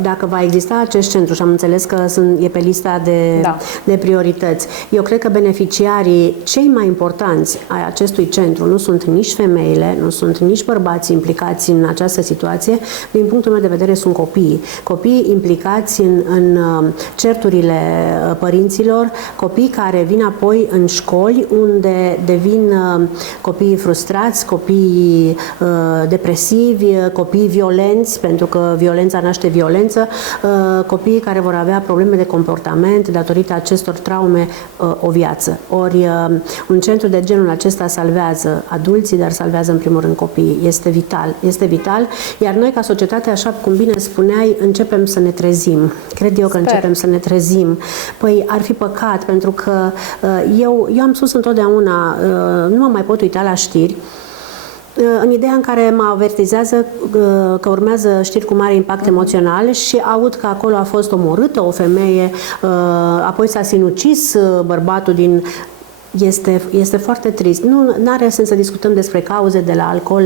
dacă va exista acest centru, și am înțeles că e pe lista de priorități, eu cred că beneficiarii cei mai importanți ai acestui centru nu sunt nici femeile, nu sunt nici bărbații implicați în această situație. Din punctul meu de vedere sunt copiii. Copiii implicați în certurile părinților, copii care vin apoi în școli, unde devin copii frustrați, copii depresivi, copii violenți, pentru că violența naște violență, copiii care vor avea probleme de comportament datorită acestor traume o viață. Ori un centru de genul acesta salvează adulții, dar salvează în primul rând copiii. Este vital. Este vital, iar noi ca societate, așa cum bine spuneai, începem să ne trezim. Cred eu că începem să ne trezim. Păi ar fi păcat, pentru că eu am spus întotdeauna, nu mă mai pot uita la știri, în ideea în care mă avertizează că urmează știri cu mare impact emoțional și aud că acolo a fost omorâtă o femeie, apoi s-a sinucis bărbatul din... Este foarte trist. Nu are sens să discutăm despre cauze, de la alcool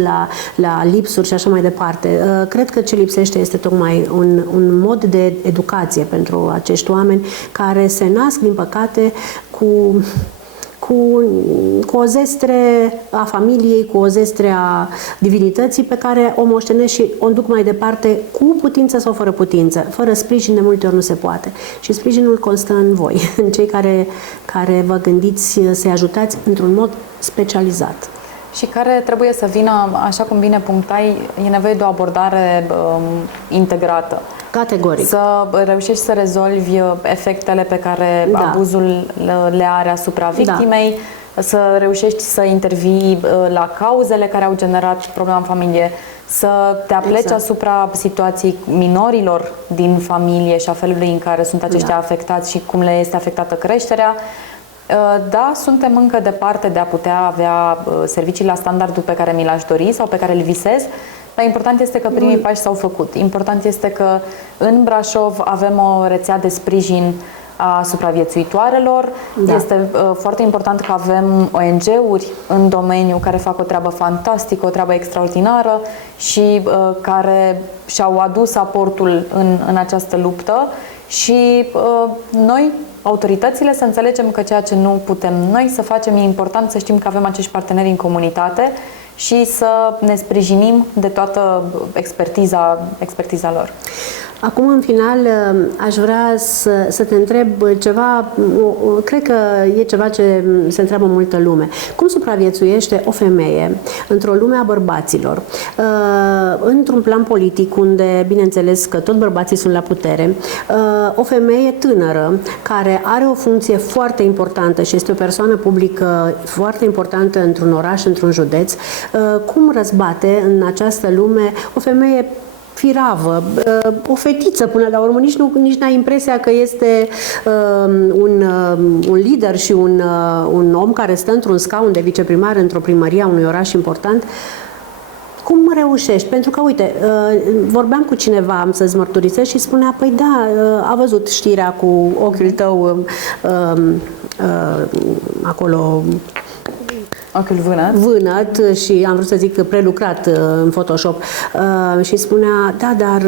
la lipsuri și așa mai departe. Cred că ce lipsește este tocmai un mod de educație pentru acești oameni care se nasc, din păcate, cu cu o zestre a familiei, cu o zestre a divinității pe care o moștenesc și o duc mai departe cu putință sau fără putință. Fără sprijin de multe ori nu se poate. Și sprijinul constă în voi, în cei care vă gândiți să-i ajutați într-un mod specializat. Și care trebuie să vină, așa cum bine punctai, e nevoie de o abordare integrată. Categoric. Să reușești să rezolvi efectele pe care abuzul le are asupra victimei, să reușești să intervii la cauzele care au generat problema în familie, să te apleci asupra situației minorilor din familie și a felului în care sunt aceștia afectați și cum le este afectată creșterea. Da, suntem încă departe de a putea avea servicii la standardul pe care mi l-aș dori sau pe care îl visez, dar important este că primii pași s-au făcut. Important este că în Brașov avem o rețea de sprijin a supraviețuitoarelor. Este foarte important că avem ONG-uri în domeniu care fac o treabă fantastică, o treabă extraordinară și care și-au adus aportul în această luptă și noi, autoritățile, să înțelegem că ceea ce nu putem noi să facem, e important să știm că avem acești parteneri în comunitate și să ne sprijinim de toată expertiza lor. Acum, în final, aș vrea să te întreb ceva, cred că e ceva ce se întreabă multă lume. Cum supraviețuiește o femeie într-o lume a bărbaților, într-un plan politic unde, bineînțeles că tot bărbații sunt la putere, o femeie tânără care are o funcție foarte importantă și este o persoană publică foarte importantă într-un oraș, într-un județ, cum răzbate în această lume o femeie firavă, o fetiță până la urmă, nici n-ai impresia că este un lider și un om care stă într-un scaun de viceprimar într-o primărie a unui oraș important. Cum reușești? Pentru că, uite, vorbeam cu cineva, am să-ți mărturisesc, și spunea, păi da, a văzut știrea cu ochiul tău acolo, ochiul vânăt și am vrut să zic prelucrat în Photoshop și spunea, da, dar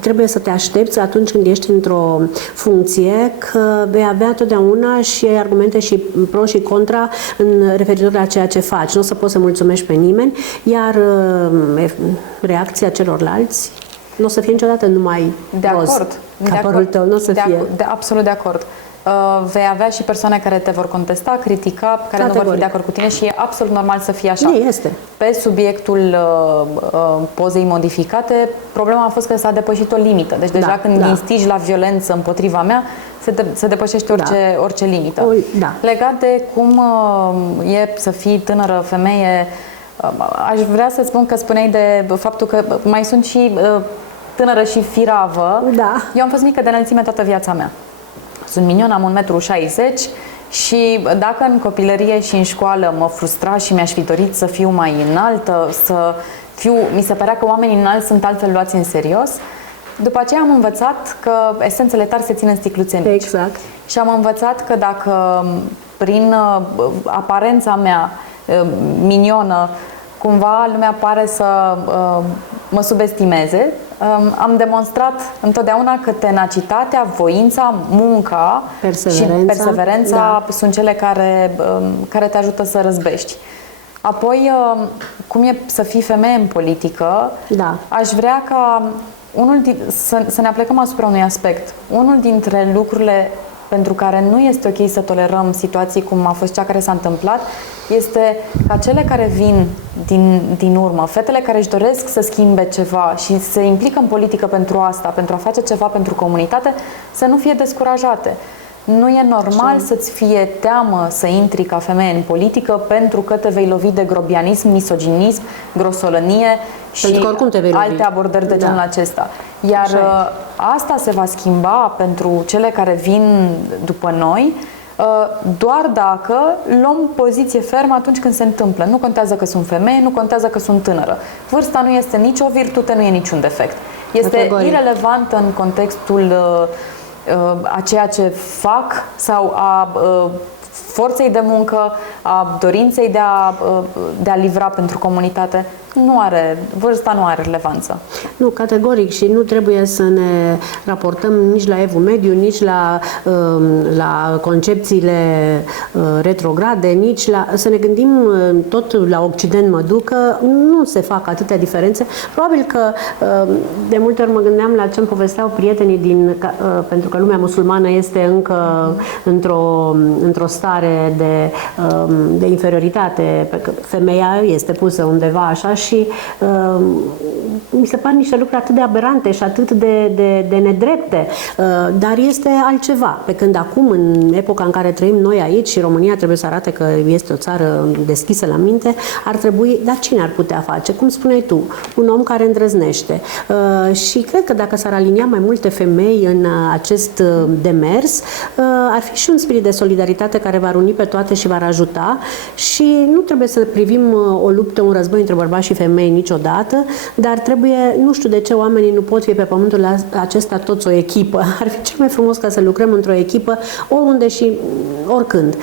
trebuie să te aștepți atunci când ești într-o funcție că vei avea totdeauna și argumente și pro și contra în referitor la ceea ce faci. Nu o să poți să mulțumești pe nimeni, iar reacția celorlalți nu o să fie niciodată numai roz. Ca părul tău, nu o să fie. Absolut de acord. Vei avea și persoane care te vor contesta, critica, care nu vor fi de acord cu tine și e absolut normal să fie așa. Este. Pe subiectul pozei modificate, problema a fost că s-a depășit o limită. Deci deja când instigi la violență împotriva mea, se depășește orice limită. Legat de cum e să fii tânără femeie, aș vrea să spun că spuneai de faptul că mai sunt și tânără și firavă. Eu am fost mică de înălțime toată viața mea. Sunt minion, am 1,60 m și dacă în copilărie și în școală mă frustra și mi-aș fi dorit să fiu mai înaltă, mi se părea că oamenii înalți sunt altfel luați în serios, după aceea am învățat că esențele tari se țin în sticluțe mici. Exact. Și am învățat că dacă prin aparența mea minionă cumva lumea pare să mă subestimeze, am demonstrat întotdeauna că tenacitatea, voința, munca și perseverența sunt cele care te ajută să răzbești. Apoi, cum e să fii femeie în politică, aș vrea ca să ne aplecăm asupra unui aspect. Unul dintre lucrurile pentru care nu este ok să tolerăm situații cum a fost cea care s-a întâmplat, este ca cele care vin din urmă, fetele care își doresc să schimbe ceva și se implică în politică pentru asta, pentru a face ceva pentru comunitate, să nu fie descurajate. Nu e normal să-ți fie teamă să intri ca femeie în politică pentru că te vei lovi de grobianism, misoginism, grosolănie și alte abordări de genul acesta. Iar asta se va schimba pentru cele care vin după noi doar dacă luăm poziție fermă atunci când se întâmplă. Nu contează că sunt femeie, nu contează că sunt tânără. Vârsta nu este nicio virtute, nu e niciun defect. Este irelevantă în contextul a ceea ce fac sau a forței de muncă, a dorinței de a livra pentru comunitate. vârsta nu are relevanță. Nu, categoric, și nu trebuie să ne raportăm nici la evul mediu, nici la concepțiile retrograde, nici să ne gândim tot la Occident mă duc, că nu se fac atâtea diferențe. Probabil că de multe ori mă gândeam la ce îmi povesteau prietenii pentru că lumea musulmană este încă într-o stare de inferioritate, pe că femeia este pusă undeva așa și mi se par niște lucruri atât de aberante și atât de nedrepte, dar este altceva. Pe când acum, în epoca în care trăim noi aici și România trebuie să arate că este o țară deschisă la minte, ar trebui, dar cine ar putea face? Cum spuneai tu, un om care îndrăznește. Și cred că dacă s-ar alinia mai multe femei în acest demers, ar fi și un spirit de solidaritate care va uni pe toate și va ajuta și nu trebuie să privim o luptă, un război între bărbați și femei niciodată, dar trebuie, nu știu de ce oamenii nu pot fi pe pământul acesta toți o echipă. Ar fi cel mai frumos ca să lucrăm într-o echipă oriunde și oricând.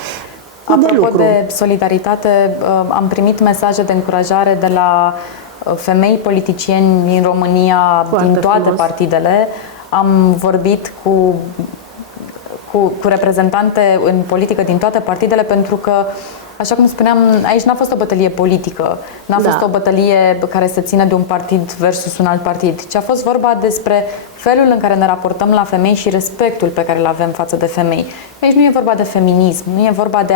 Apropo de solidaritate, am primit mesaje de încurajare de la femei politicieni din România, din toate partidele. Am vorbit cu reprezentante în politică din toate partidele, pentru că, așa cum spuneam, aici n-a fost o bătălie politică, n-a fost o bătălie care se ține de un partid versus un alt partid, ci a fost vorba despre felul în care ne raportăm la femei și respectul pe care îl avem față de femei. Aici nu e vorba de feminism, nu e vorba de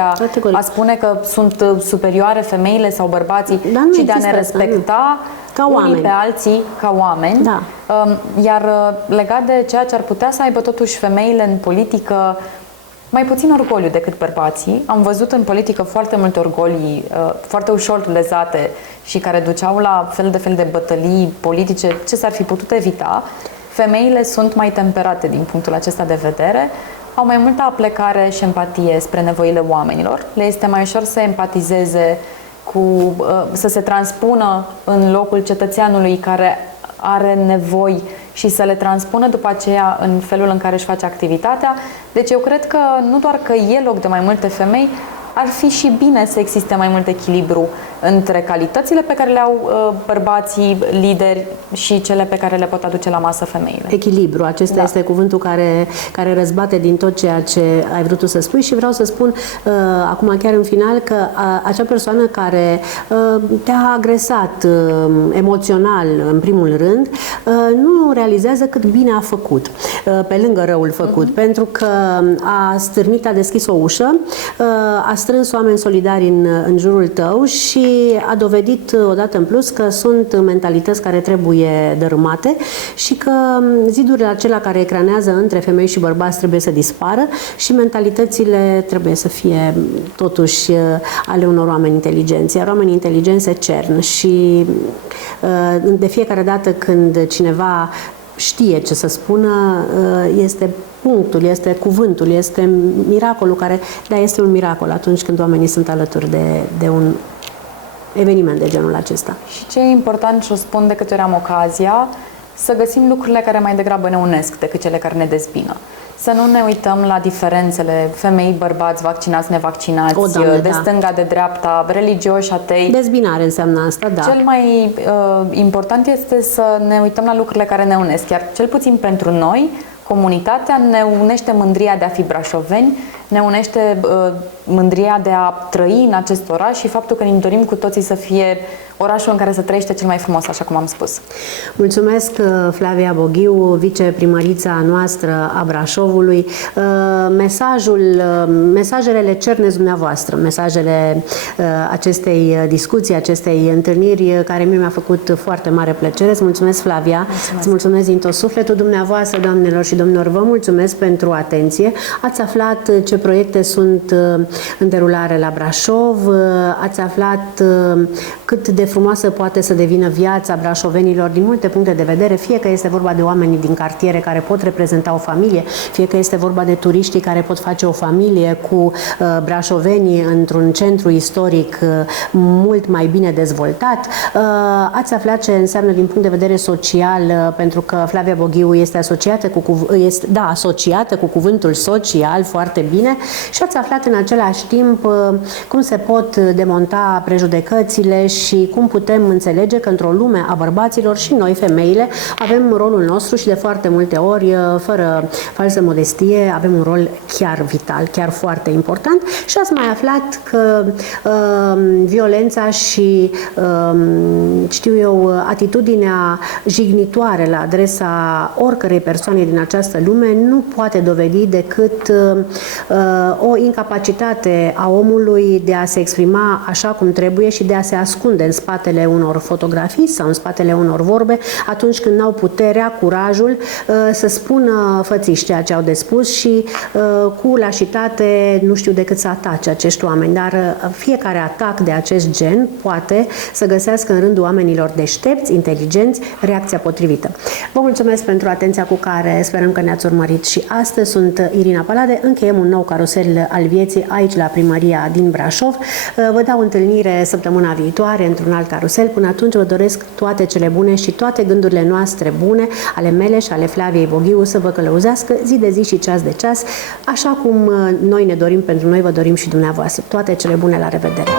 a spune că sunt superioare femeile sau bărbații, ci de a ne respecta ca unii oameni. pe alții ca oameni. Da. Iar legat de ceea ce ar putea să aibă totuși femeile în politică, mai puțin orgoliu decât bărbații. Am văzut în politică foarte multe orgolii, foarte ușor lezate și care duceau la fel de bătălii politice ce s-ar fi putut evita. Femeile sunt mai temperate din punctul acesta de vedere, au mai multă aplecare și empatie spre nevoile oamenilor. Le este mai ușor să empatizeze să se transpună în locul cetățeanului care are nevoi și să le transpună după aceea în felul în care își face activitatea. Deci eu cred că nu doar că e loc de mai multe femei, ar fi și bine să existe mai mult echilibru între calitățile pe care le au bărbații lideri și cele pe care le pot aduce la masă femeile. Echilibru, acesta este cuvântul care răzbate din tot ceea ce ai vrut tu să spui și vreau să spun acum chiar în final că acea persoană care te-a agresat emoțional în primul rând nu realizează cât bine a făcut pe lângă răul făcut, pentru că a stârnit, a deschis o ușă, a strâns oameni solidari în jurul tău și a dovedit odată în plus că sunt mentalități care trebuie dărâmate și că zidurile acelea care ecranează între femei și bărbați trebuie să dispară și mentalitățile trebuie să fie totuși ale unor oameni inteligenți. Iar oamenii inteligenți se cern și de fiecare dată când cineva știe ce să spună, este punctul, este cuvântul, este miracolul care, da, este un miracol atunci când oamenii sunt alături de un eveniment de genul acesta. Și ce e important, și o spun de câte ori am ocazia, să găsim lucrurile care mai degrabă ne unesc decât cele care ne dezbină. Să nu ne uităm la diferențele femei, bărbați, vaccinați, nevaccinați, de stânga, de dreapta, religioși, atei. Dezbinare înseamnă asta, da. Cel mai important este să ne uităm la lucrurile care ne unesc, iar cel puțin pentru noi, comunitatea, ne unește mândria de a fi brașoveni, ne unește mândria de a trăi în acest oraș și faptul că ne dorim cu toții să fie orașul în care se trăiește cel mai frumos, așa cum am spus. Mulțumesc, Flavia Boghiu, viceprimărița noastră a Brașovului. Mesajele le cerneți dumneavoastră, mesajele acestei discuții, acestei întâlniri, care mie mi-a făcut foarte mare plăcere. Îți mulțumesc, Flavia. Îți mulțumesc din tot sufletul. Dumneavoastră, doamnelor și domnilor, vă mulțumesc pentru atenție. Ați aflat ce proiecte sunt în derulare la Brașov, ați aflat cât de frumoasă poate să devină viața brașovenilor din multe puncte de vedere, fie că este vorba de oamenii din cartiere care pot reprezenta o familie, fie că este vorba de turiștii care pot face o familie cu brașovenii într-un centru istoric mult mai bine dezvoltat. Ați aflat ce înseamnă din punct de vedere social, pentru că Flavia Boghiu este asociată cu cuvântul social foarte bine și ați aflat în același timp cum se pot demonta prejudecățile și cum putem înțelege că într-o lume a bărbaților și noi, femeile, avem rolul nostru și de foarte multe ori, fără falsă modestie, avem un rol chiar vital, chiar foarte important. Și ați mai aflat că violența și, știu eu, atitudinea jignitoare la adresa oricărei persoane din această lume nu poate dovedi decât o incapacitate a omului de a se exprima așa cum trebuie și de a se ascunde în spatele unor fotografii sau în spatele unor vorbe atunci când n-au puterea, curajul să spună fățiși ceea ce au de spus și cu lașitate nu știu decât să atace acești oameni. Dar fiecare atac de acest gen poate să găsească în rândul oamenilor deștepți, inteligenți, reacția potrivită. Vă mulțumesc pentru atenția cu care sperăm că ne-ați urmărit și astăzi. Sunt Irina Palade, încheiem un nou carusel al vieții aici la Primăria din Brașov. Vă dau întâlnire săptămâna viitoare într-un alt carusel. Până atunci vă doresc toate cele bune și toate gândurile noastre bune, ale mele și ale Flaviei Boghiu, să vă călăuzească zi de zi și ceas de ceas, așa cum noi ne dorim pentru noi, vă dorim și dumneavoastră. Toate cele bune, la revedere!